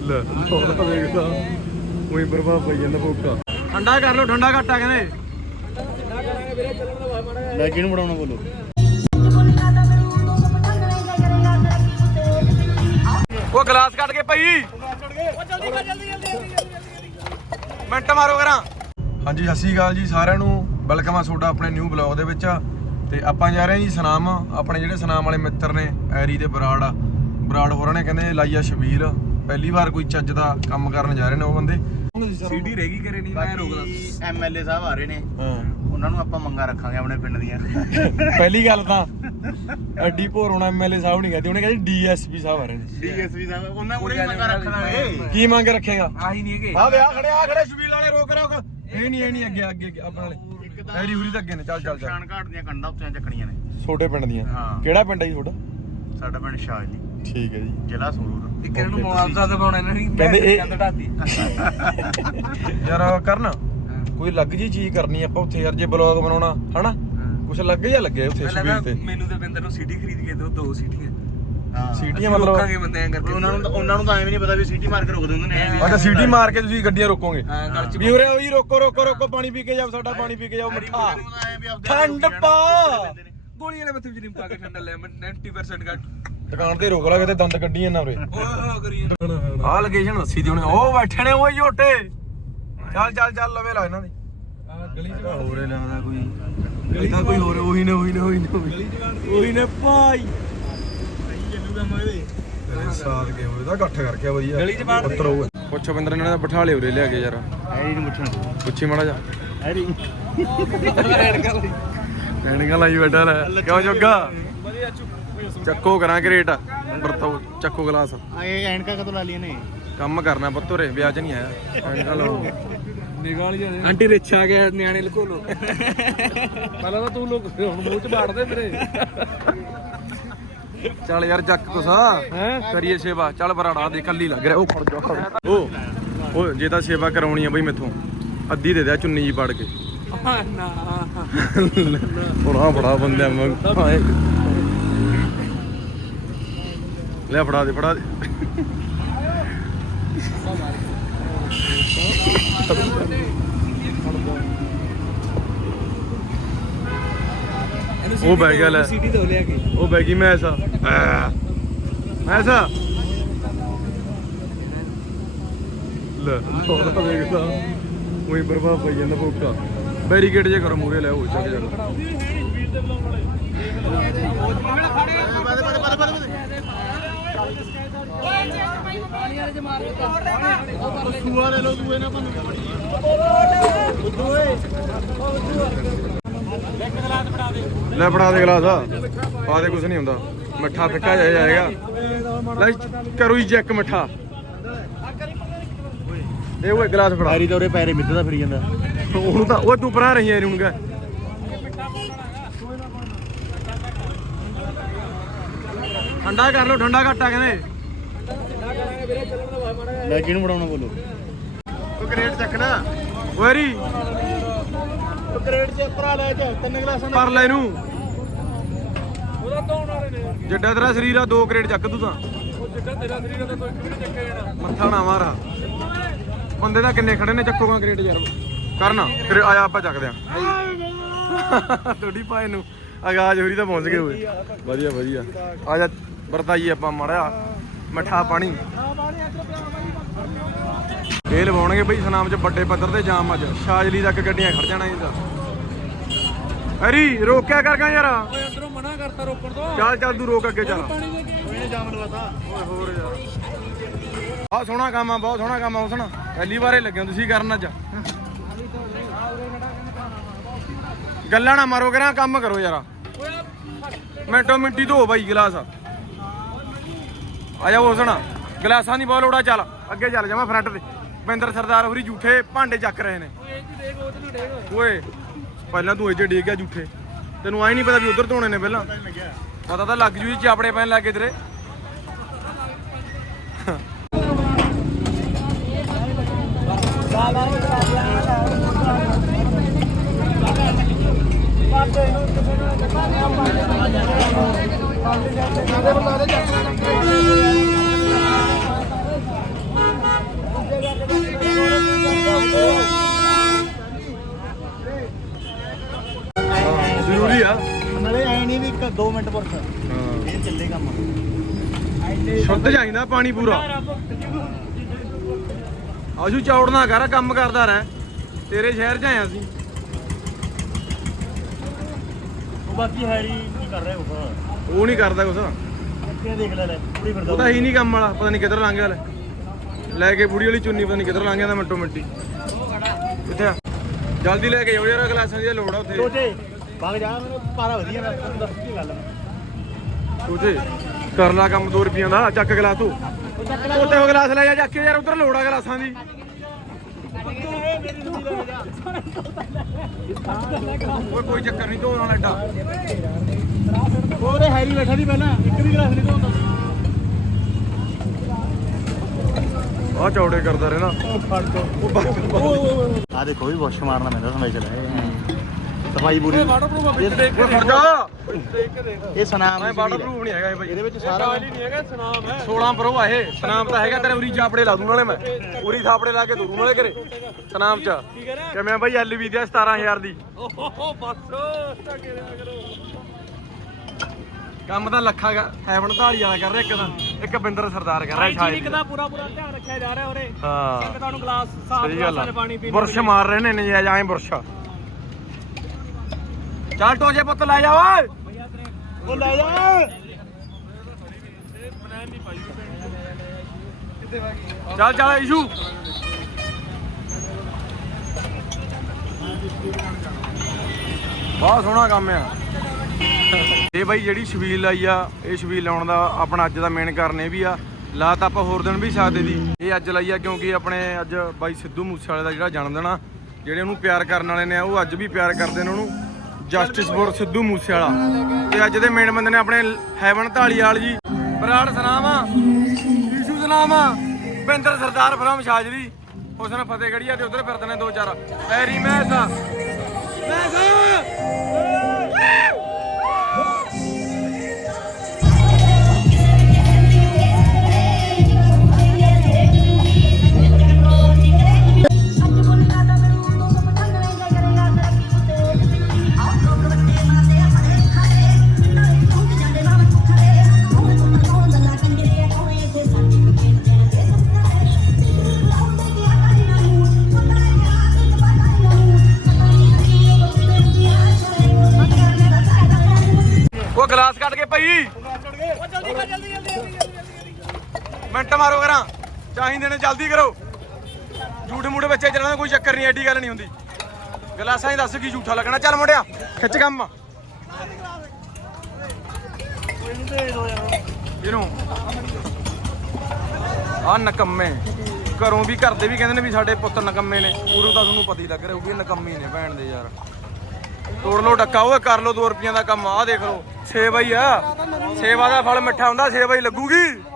ਲੈ ਲੋੜਾ ਵੇਖਦਾ ਉਹੀ ਪ੍ਰਭਾਵ ਪਈ ਜਾਂਦਾ ਫੋਕਾ। ਠੰਡਾ ਕਰ ਲਓ, ਠੰਡਾ ਘੱਟਾ ਕਹਿੰਦੇ। ਲੈ ਕਿਹਨੂੰ ਬਣਾਉਣਾ ਬੋਲੋ। ਉਹ ਗਲਾਸ ਕੱਢ ਕੇ ਪਈ ਮਿੰਟ ਮਾਰੋ ਕਰਾਂ। ਹਾਂਜੀ ਸਤਿ ਸ਼੍ਰੀ ਅਕਾਲ ਜੀ ਸਾਰਿਆਂ ਨੂੰ, ਵੈਲਕਮ ਆ ਤੁਹਾਡਾ ਆਪਣੇ ਨਿਊ ਬਲੌਗ ਦੇ ਵਿੱਚ। ਤੇ ਆਪਾਂ ਜਾ ਰਹੇ ਹਾਂ ਜੀ ਸੁਨਾਮ। ਆਪਣੇ ਜਿਹੜੇ ਸੁਨਾਮ ਵਾਲੇ ਮਿੱਤਰ ਨੇ ਐਰੀ ਤੇ ਬਰਾੜ ਹੋਰਾਂ ਨੇ ਕਹਿੰਦੇ ਲਾਈਆ ਸ਼ਬੀਲ, ਪਹਿਲੀ ਵਾਰ ਕੋਈ ਚੱਜ ਦਾ ਕੰਮ ਕਰਨ ਜਾ ਰਹੇ ਨੇ ਉਹ ਬੰਦੇ। ਸੀਡੀ ਰਹਿ ਗਈ ਕਰੇ ਨਹੀਂ ਮੈਂ ਰੋਕਦਾ। ਐਮਐਲਏ ਸਾਹਿਬ ਆ ਰਹੇ ਨੇ, ਹਾਂ ਉਹਨਾਂ ਨੂੰ ਆਪਾਂ ਮੰਗਾ ਰੱਖਾਂਗੇ ਆਪਣੇ ਪਿੰਡ ਦੀਆਂ। ਪਹਿਲੀ ਗੱਲ ਤਾਂ ਐਡੀ ਭੋਰ ਹੋਣਾ ਐਮਐਲਏ ਸਾਹਿਬ ਨਹੀਂ ਕਹਿੰਦੇ, ਉਹਨੇ ਕਹਿੰਦੇ ਡੀਐਸਪੀ ਸਾਹਿਬ ਆ ਰਹੇ ਨੇ। ਡੀਐਸਪੀ ਸਾਹਿਬ ਉਹਨਾਂ ਕੋਲ ਹੀ ਮੰਗਾ ਰੱਖਾਂਗੇ। ਕੀ ਮੰਗ ਰੱਖੇਗਾ? ਆਹੀ ਨਹੀਂ ਹੈਗੇ। ਆ ਖੜੇ ਸ਼ਬੀਲ ਵਾਲੇ ਰੋਕ ਇਹ ਨਹੀਂ ਅੱਗੇ ਆਪਣੇ ਵਾਲੇ ਐਰੀ ਹੁਰੀ ਤਾਂ ਅੱਗੇ ਨੇ। ਚੱਲ ਸ਼ਾਨ ਘਾਟ ਦੀਆਂ ਕੰਡਾਂ ਉੱਤੇ ਚੱਕਣੀਆਂ ਨੇ ਛੋਟੇ ਪਿੰਡ ਦੀਆਂ। ਹਾਂ। ਕਿਹੜਾ ਪਿੰਡ ਹੈ ਜੀ ਤੁਹਾਡਾ? ਸਾਡਾ ਪਿੰਡ ਸ਼ਾਹਲੀ, ਠੀਕ ਹੈ ਜੀ, ਜ਼ਿਲ੍ਹਾ ਸੰਗਰੂਰ। ਇੱਕ ਨੂੰ ਮੁਆਵਜ਼ਾ ਦਿਵਾਉਣਾ ਇਹਨਾਂ ਨੇ, ਕਹਿੰਦੇ ਇਹ ਕੰਧ ਢਾਤੀ ਯਾਰ ਕਰਨ ਕੋਈ ਲੱਗ ਜੀ ਚੀਜ਼ ਕਰਨੀ ਆਪਾਂ ਉੱਥੇ ਯਾਰ, ਜੇ ਬਲੌਗ ਬਣਾਉਣਾ ਹਨਾ ਕੁਛ ਲੱਗੇ ਜਾਂ ਲੱਗੇ ਉੱਥੇ ਸ਼ਬੀਲ ਤੇ। ਮੈਨੂੰ ਤੇ ਬਿੰਦਰ ਨੂੰ ਸੀਟੀ ਖਰੀਦ ਕੇ ਦਿਓ, 2 ਸੀਟੀਆਂ। ਹਾਂ ਸੀਟੀਆਂ ਮਤਲਬ ਰੋਕਾਂਗੇ ਬੰਦੇ ਐਂ ਕਰਕੇ। ਉਹਨਾਂ ਨੂੰ ਤਾਂ ਐਵੇਂ ਨਹੀਂ ਪਤਾ ਵੀ ਸੀਟੀ ਮਾਰ ਕੇ ਰੋਕ ਦਿੰਦੇ ਨੇ। ਅੱਛਾ ਸੀਟੀ ਮਾਰ ਕੇ ਤੁਸੀਂ ਗੱਡੀਆਂ ਰੋਕੋਗੇ? ਹਾਂ ਗਲ ਚ ਵੀ ਉਰੇ ਉਹੀ ਰੋਕੋ ਪਾਣੀ ਪੀ ਕੇ ਜਾਓ, ਸਾਡਾ ਪਾਣੀ ਪੀ ਕੇ ਜਾਓ ਮਿੱਠਾ ਠੰਡ ਪਾ। ਗੋਲੀ ਵਾਲੇ ਮੱਥੇ ਵਿੱਚ ਪਾ ਕੇ ਠੰਡਾ ਲੈ 90% ਘੱਟ। ਦੁਕਾਨ ਤੇ ਰੋਕ ਲਾ, ਕਿਤੇ ਦੰਦ ਕੱਢੀ ਜਾਂਦਾ ਉਰੇ। ਓਹ ਕਰੀ ਆਹ ਲੋਕੇਸ਼ਨ ਦੱਸੀ ਦੀ ਉਹਨੇ, ਉਹ ਬੈਠੇ ਨੇ ਉਹ ਝੋਟੇ। ਚੱਲ ਲਵੇ ਲਾ ਇਹਨਾਂ ਦੀ ਗਲੀ ਚ ਹੋਰੇ ਲੱਗਦਾ ਕੋਈ ਗਲੀ ਤਾਂ ਕੋਈ ਹੋਰ ਉਹੀ ਨੇ ਭਾਈ ਸਾਥ ਕੇ ਹੋਏ ਤਾਂ ਇਕੱਠ ਕਰਕੇ ਵਧੀਆ ਗਲੀ ਚ ਬਾਹਰ ਪੁੱਤਰ ਹੋਊ। ਪੁੱਛ ਬੰਦਰ ਇਹਨਾਂ ਦਾ ਬਿਠਾ ਲਿਓ ਉਰੇ ਲਿਆ ਕੇ ਯਾਰ। ਐਰੀ ਨੂੰ ਪੁੱਛਣਾ, ਪੁੱਛੀ ਮਾੜਾ ਜਾ ਐਰੀ ਐਨਕਾਂ ਲਾਈ ਬੈਠਾ ਲੈ। ਕਿਉਂ ਜੋਗਾ ਚੱਕੋ ਕਰਾਂ ਕਰੇਟ ਵਰਤੋ, ਚੱਕੋ ਗਲਾਸ। ਇਹ ਐਨਕਾਂ ਕਦੋਂ ਲਾ ਲੀਆਂ ਨੇ? ਕੰਮ ਕਰਨਾ ਪੁੱਤਰੇ, ਵਿਆਹ ਚ ਨਹੀਂ ਆਇਆ ਐਨਕਾਂ ਲਾਉ। ਨਿਗਾਲ ਜਾ ਆਂਟੀ ਰਿਚ ਆ ਗਿਆ, ਨਿਆਣੇ ਲੁਕੋ ਲੋ। ਪਹਿਲਾਂ ਤਾਂ ਤੂੰ ਲੋਕ ਹੁਣ ਮੂੰਹ ਚ ਬਾੜਦੇ ਮੇਰੇ। ਚੱਲ ਯਾਰ ਚੱਕ ਕੁਸਾ ਹੈ ਕਰੀਏ ਸੇਵਾ। ਚੱਲ ਬਰਾੜਾ ਦੇ ਕੱਲੀ ਲੱਗ ਰਿਹਾ। ਉਹ ਖੜ ਜਾ ਉਹ ਜੇ ਤਾਂ ਸੇਵਾ ਕਰਾਉਣੀ ਆ ਬਈ ਮੈਥੋਂ ਅੱਧੀ ਦੇ ਦੇ ਚੁੰਨੀ ਜੀ ਪੜ ਕੇ। ਨਾ ਹੁਣ ਬੜਾ ਬੰਦਿਆਂ ਵਾਂਗ ਲੈ ਫੜਾ ਦੇ ਉਹ ਬਹਿ ਗਿਆ ਲੈ, ਸੀਟੀ ਤੋਂ ਲਿਆ ਕੇ ਉਹ ਬਹਿ ਗਈ ਮੈਸ ਲੈ ਲੋੜਾ ਵੇਖਦਾ ਉਹੀ ਪ੍ਰਭਾਵ ਪਈ ਜਾਂਦਾ ਫੋਕਾ। ਬੈਰੀਕੇਡ ਜੇ ਕਰੋ ਮੂਰੇ ਲੈ ਉਹ ਚੱਕ ਜਾ। ਸੂਆ ਲੈ ਲਓ ਸੂਏ ਨਾ ਲੈ ਫੜਾ ਦੇ ਗਲਾਸ ਪਾ ਦੇ, ਕੁਛ ਨਹੀਂ ਹੁੰਦਾ ਮਿੱਠਾ ਫਿੱਕਾ ਜਿਹਾ ਜਾਏਗਾ। ਲੈ ਕਰੋ ਹੀ ਚੈੱਕ ਮਿੱਠਾ। ਇਹ ਉਹ ਗਲਾਸ ਫੜਾ। ਐਰੀ ਤਾਂ ਉਰੇ ਪੈਰੇ ਮਿੱਧਦਾ ਫਿਰੀ ਜਾਂਦਾ। ਉਹਨੂੰ ਤਾਂ ਉਹ ਤੂੰ ਪਰਾਂ ਰਹੀ ਐ ਇਹਨੂੰ ਕਹ ਠੰਡਾ ਕਰ ਲਓ, ਠੰਡਾ ਘੱਟਾ ਕਹਿੰਦੇ। ਲੈ ਕਿਹਨੂੰ ਬਣਾਉਣਾ ਬੋਲੋ। ਉਹ ਕਰੇਟ ਚੱਕਣਾ ਓਰੀ ਕਰੇਟ ਚ ਭਰਾ ਲੈ ਚ 3 ਗਲਾਸਾਂ ਪਰ ਲੈ ਇਹਨੂੰ। ਜਿੱਡਾ ਤੇਰਾ ਸਰੀਰ ਆ 2 ਕਰੇਟ ਚੱਕ ਤੂੰ ਤਾਂ। ਤੇਰਾ ਸਰੀਰ ਦਾ ਕੋਈ ਵੀ ਨਹੀਂ ਚੱਕੇਗਾ। ਮੱਥਾ ਨਾ ਮਾਰਾ। ਬੰਦੇ ਤਾਂ ਕਿੰਨੇ ਖੜੇ ਨੇ, ਚੱਕੋਗਾ ਕਰੇਟ ਯਾਰ ਕਰਨਾ ਫਿਰ ਆਇਆ ਆਪਾਂ ਚੱਕਦੇ ਆ। ਥੋੜੀ ਪਾਏ ਨੂੰ ਆਗਾਜ਼ ਹੋਰੀ ਤਾਂ ਪਹੁੰਚ ਗਏ ਹੋਏ। ਵਧੀਆ ਆ ਜਾ ਵਰਤਾਈਏ ਆਪਾਂ ਮਾੜਾ ਮਿੱਠਾ ਪਾਣੀ। ਇਹ ਲਵਾਉਣਗੇ ਬਈ ਸੁਨਾਮ ਚ ਵੱਡੇ ਪੱਧਰ ਤੇ ਜਾਮ। ਅੱਜ ਸ਼ਾਜਲੀ ਤੱਕ ਗੱਡੀਆਂ ਖੜ ਜਾਣਾ ਇਹਦਾ। ਅਰੀ ਰੋਕਿਆ ਕਰਗਾ ਯਾਰ। ਓਏ ਅੰਦਰੋਂ ਮਨਾ ਕਰਤਾ ਰੋਕਣ ਤੋਂ। ਚੱਲ ਤੂੰ ਰੋਕ ਅੱਗੇ ਚੱਲ। ਇਹਨੇ ਜਾਮ ਲਵਾਤਾ। ਓਏ ਹੋਰ ਯਾਰ ਬਹੁਤ ਸੋਹਣਾ ਕੰਮ ਆ, ਬਹੁਤ ਸੋਹਣਾ ਕੰਮ ਆ ਹੁਸਨ। ਪਹਿਲੀ ਵਾਰੇ ਲੱਗਿਆ ਤੁਸੀਂ ਕਰਨ ਅੱਜ। ਗੱਲਾਂ ਨਾ ਮਾਰੋ ਕਰਾਂ, ਕੰਮ ਕਰੋ ਯਾਰ। ਮਿੰਟੋ ਮਿੰਟੀ ਧੋ ਬਾਈ ਗਲਾਸ। ਆ ਜਾ ਹੁਸਨ ਗਲਾਸਾਂ ਦੀ ਬਹੁਤ ਲੋੜਾ। ਚੱਲ ਅੱਗੇ ਚੱਲ ਜਾਵਾਂ ਫਰੰਟ ਤੇ। ਬਿੰਦਰ ਸਰਦਾਰ ਹੋਰੀ ਝੂਠੇ ਭਾਂਡੇ ਚੱਕ ਰਹੇ ਨੇ। ਓਏ ਪਹਿਲਾਂ ਤੂੰ ਇੱਥੇ ਡੇਗ ਗਿਆ ਝੂਠੇ, ਤੈਨੂੰ ਆਈ ਨਹੀਂ ਪਤਾ ਵੀ ਉਧਰ ਧੋਣੇ ਨੇ ਪਹਿਲਾਂ। ਪਤਾ ਤਾਂ ਲੱਗ ਜੂ ਜੀ ਚਾਪੜੇ ਪੈਣ ਲੱਗੇ ਤੇਰੇ। ਸ਼ੁੱਧ ਚਾਹੀਦਾ ਪਾਣੀ ਪੂਰਾ। ਆਜੂ ਚੌੜਨਾ ਕਰ, ਕੰਮ ਕਰਦਾ ਰਹਿ, ਤੇਰੇ ਸ਼ਹਿਰ 'ਚ ਆਇਆ ਸੀ। ਬਾਕੀ ਹੈਰੀ ਕੀ ਕਰ ਰਿਹਾ ਉਹ? ਉਹ ਨਹੀਂ ਕਰਦਾ ਕੁਛ, ਅੱਗੇ ਦੇਖ ਲੈ ਪੂਰੀ ਫਿਰਦਾ ਉਹ ਤਾਂ ਹੀ ਨਹੀਂ ਕੰਮ ਵਾਲਾ। ਪਤਾ ਨਹੀਂ ਕਿੱਧਰ ਲੰਘ ਗਿਆ ਲੈ ਕੇ ਬੁੜੀ ਵਾਲੀ ਚੁੰਨੀ, ਪਤਾ ਨਹੀਂ ਕਿੱਧਰ ਲੰਘ ਜਾਂਦਾ ਮਿੰਟੋ ਮਿੰਟੀ। ਕਿੱਥੇ ਆ? ਜਲਦੀ ਲੈ ਕੇ ਆਓ ਯਾਰ, ਗਲਾਸਾਂ ਦੀ ਲੋੜ ਆ ਉੱਥੇ। ਛੋਟੇ ਵਗ ਜਾ, ਮੈਨੂੰ ਪਾਰਾ ਵਧੀਆ। ਮੈਂ ਤੁਹਾਨੂੰ ਦੱਸ ਕੀ ਗੱਲ ਉੱਥੇ ਕਰ ਲਾ ਕੰਮ 2 ਰੁਪਈਆਂ ਦਾ। ਚੱਕ ਗਲਾਸ ਤੂੰ, ਉੱਤੇ ਉਹ ਗਲਾਸ ਲੈ ਜਾ ਚੱਕ ਕੇ ਯਾਰ, ਉਧਰ ਲੋੜ ਆ ਗਲਾਸਾਂ ਦੀ। ਓਏ ਕੋਈ ਚੱਕਰ ਨਹੀਂ, ਧੋਣ ਵਾਲਾ ਐਡਾ। ਉਹਦੇ ਹੈਰੀ ਬੈਠਾ ਦੀ ਪਹਿਲਾਂ ਇੱਕ ਵੀ ਗਲਾਸ ਨਹੀਂ ਧੋਂਦਾ। ਆਹ ਚੌੜੇ ਕਰਦਾ ਰਹਿਣਾ। ਆ ਦੇਖੋ ਵੀ ਵਾਸ਼ ਮਾਰਨਾ ਪੈਂਦਾ ਸਮਝ ਚਲਾ। ਸਫਾਈ ਪੂਰੀ ਵਾਟਰਪ੍ਰੂਫ ਵਿੱਚ ਦੇਖ ਕੇ ਇਹ ਸਨਾਮ ਮੈਂ ਵਾਟਰਪ੍ਰੂਫ ਨਹੀਂ ਹੈਗਾ ਇਹ ਭਾਈ। ਇਹਦੇ ਵਿੱਚ ਸਾਰਾ ਨਹੀਂ ਹੈਗਾ ਸਨਾਮ ਹੈ। 16 ਪ੍ਰੋ ਆ ਇਹ। ਸਨਾਮ ਤਾਂ ਹੈਗਾ ਤੇਰੇ, ਉਰੀ ਚਾਪੜੇ ਲਾ ਦੂੰ ਨਾਲੇ ਮੈਂ, ਉਰੀ ਥਾਪੜੇ ਲਾ ਕੇ ਦੂੰ ਨਾਲੇ ਘਰੇ ਸਨਾਮ ਚ। ਕਿਵੇਂ ਭਾਈ ਐਲਵੀ ਦੀ 17000 ਦੀ ਓਹੋ ਬਸ ਕਰਿਆ ਕਰੋ। ਕੰਮ ਤਾਂ ਲੱਖਾ ਹੈਵਨ ਢਾਲੀ ਵਾਲਾ ਕਰ ਰਿਹਾ ਇੱਕ ਤਾਂ, ਇੱਕ ਬਿੰਦਰ ਸਰਦਾਰ ਕਰ ਰਿਹਾ ਸ਼ਾਇਦ। ਹਾਈਜੀਨਿਕ ਦਾ ਪੂਰਾ ਧਿਆਨ ਰੱਖਿਆ ਜਾ ਰਿਹਾ ਉਰੇ। ਹਾਂ ਸੰਗਤਾਂ ਨੂੰ ਗਲਾਸ ਸਾਫ਼ ਸਹੀ ਗੱਲ ਗਲਾਸਾਂ 'ਚ ਆ। ਪਾਣੀ ਪੀਣ ਬੁਰਸ਼ ਮਾਰ ਰਹੇ ਨੇ ਨਜਾਇਜ਼ ਐਂ ਬੁਰਸ਼। ਚੱਲ ਟੋਜੇ ਪੁੱਤ ਲੈ ਜਾ ਓਏ। ਉਹ ਲੈ ਜਾ। ਚੱਲ ਚੱਲ ਇਸ਼ੂ। ਬਹੁਤ ਸੋਹਣਾ ਕੰਮ ਆ ਇਹ ਬਾਈ। ਜਿਹੜੀ ਛਬੀਲ ਲਾਈ ਆ, ਇਹ ਛਬੀਲ ਲਾਉਣ ਦਾ ਆਪਣਾ ਅੱਜ ਦਾ ਮੇਨ ਕਾਰਨ ਇਹ ਵੀ ਆ। ਲਾ ਤਾਂ ਆਪਾਂ ਹੋਰ ਦਿਨ ਵੀ ਸਕਦੇ ਦੀ, ਇਹ ਅੱਜ ਲਾਈ ਆ ਕਿਉਂਕਿ ਆਪਣੇ ਅੱਜ ਬਾਈ ਸਿੱਧੂ ਮੂਸੇਵਾਲੇ ਦਾ ਜਿਹੜਾ ਜਨਮ ਦਿਨ ਆ। ਜਿਹੜੇ ਉਹਨੂੰ ਪਿਆਰ ਕਰਨ ਵਾਲੇ ਨੇ ਉਹ ਅੱਜ ਵੀ ਪਿਆਰ ਕਰਦੇ ਨੇ ਉਹਨੂੰ। Justice for Sidhu Moosewala. ਤੇ ਅੱਜ ਦੇ ਮੇਨ ਬੰਦੇ ਨੇ ਆਪਣੇ ਹੈਵਨ ਢਾਲੀਵਾਲ ਜੀ, ਬਰਾੜ ਸਨਾਮ ਆ, ਈਸ਼ੂ ਸਨਾਮ ਆ, ਬਿੰਦਰ ਸਰਦਾਰ ਫਰਮ ਸ਼ਾਜਰੀ, ਹੁਸਨ ਫਤਿਹਗੜੀਆ ਤੇ ਉਧਰ ਫਿਰਦੇ ਨੇ 2-4 ਐਰੀ ਮੈਸਾ ਉਹ ਗਲਾਸ ਕੱਢ ਕੇ ਪਈ ਮਿੰਟ ਮਾਰੋ ਕਰਾਂ, ਚਾਹੀਦੇ ਨੇ ਜਲਦੀ ਕਰੋ। ਝੂਠ ਮੂਠ ਬੱਚੇ ਚੱਲਣਾ ਕੋਈ ਚੱਕਰ ਨਹੀਂ, ਐਡੀ ਗੱਲ ਨਹੀਂ ਹੁੰਦੀ। ਗਲਾਸਾਂ ਹੀ ਦੱਸ ਕੀ ਝੂਠਾ ਲੱਗਣਾ। ਚੱਲ ਮੁੰਡਿਆ ਖਿੱਚ ਕੰਮ। ਇਹਨੂੰ ਆ ਨਕੰਮੇ ਘਰੋਂ ਵੀ, ਘਰ ਦੇ ਵੀ ਕਹਿੰਦੇ ਨੇ ਵੀ ਸਾਡੇ ਪੁੱਤ ਨਕੰਮੇ ਨੇ। ਉਰੋਂ ਤਾਂ ਤੁਹਾਨੂੰ ਪਤਾ ਹੀ ਲੱਗ ਰਿਹਾ ਹੋਊਗੀ ਨਕੰਮੇ ਨੇ ਭੈਣ ਦੇ ਯਾਰ। ਤੋੜ ਲੋ ਡੱਕਾ ਓਏ, ਕਰ ਲੋ 2 ਰੁਪਈਆਂ ਦਾ ਕੰਮ। ਆਹ ਦੇਖ ਲੋ ਸੇਵਾ ਹੀ ਆ, ਸੇਵਾ ਦਾ ਫਲ ਮਿੱਠਾ ਹੁੰਦਾ, ਸੇਵਾ ਹੀ ਲੱਗੂਗੀ।